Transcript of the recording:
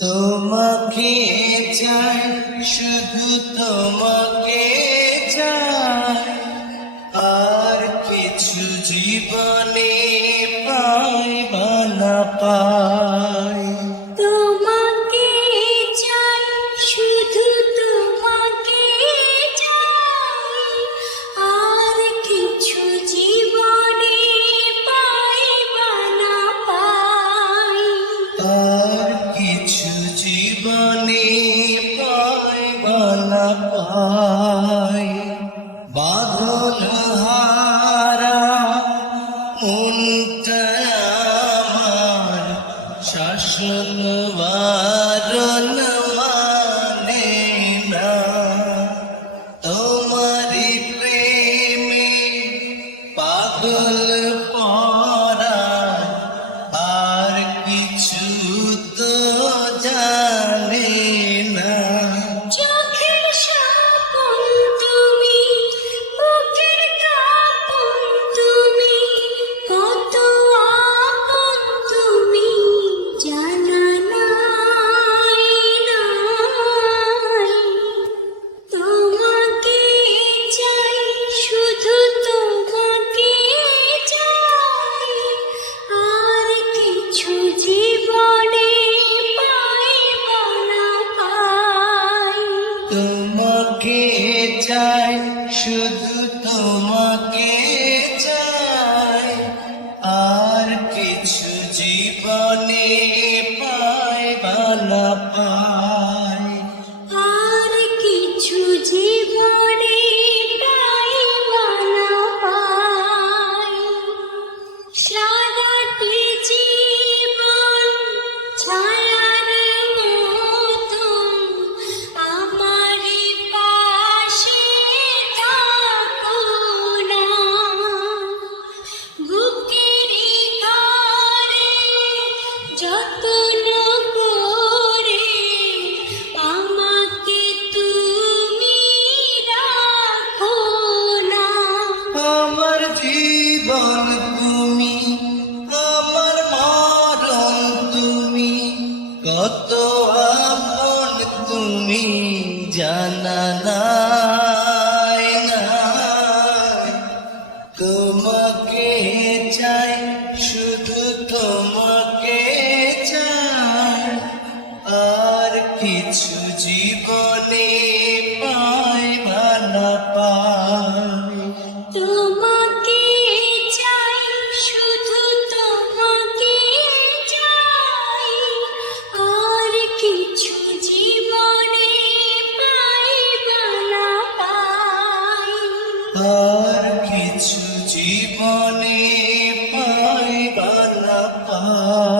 তোমাকে চাই, শুধু তোমাকে চাই, আর কিছু জীবনে পাই বা না পাই। তোমাকে চাই, শুধু তোমাকে চাই, আর কিছু জীবনে পাই বা না পাই। আর কিছু জীবনে পাই বা না পাই। বাঁধন হারা মনটা আমার, শাসন বারণ মানে না। তোমারি প্রেমে পাগল পরা, আর কিছু তো জানে না। চোখের স্বপন তুমি, বুকের কাঁপন তুমি, কত আপন তুমি জানা নাই, নাই। তোমাকে চাই, শুধু তোমাকে চাই, আর কিছু জীবনে পাই বা না পাই। তোমাকে চাই, শুধু তোমাকে চাই, আর কিছু জীবনে পাই বা না পাই। আর কিছু জীবনে পাই বা না পাই। সারাটি জীবন ছায়ার মতন আমারই পাশে থাকো না। বুকেরই ঘরে যত্ন করে আমাকে তুমি রাখো না। আমার জীবন তুমি, আমার মরণ তুমি, কত আপন তুমি জানা নাই, নাই। তোমাকে চাই, শুধু তোমাকে চাই, আর কিছু জীবনে পাই বা না পাই। তোমাকে চাই, শুধু তোমাকে চাই, আর কিছু জীবনে পাই বা না পাই। আর কিছু জীবনে পাই বা না পাই।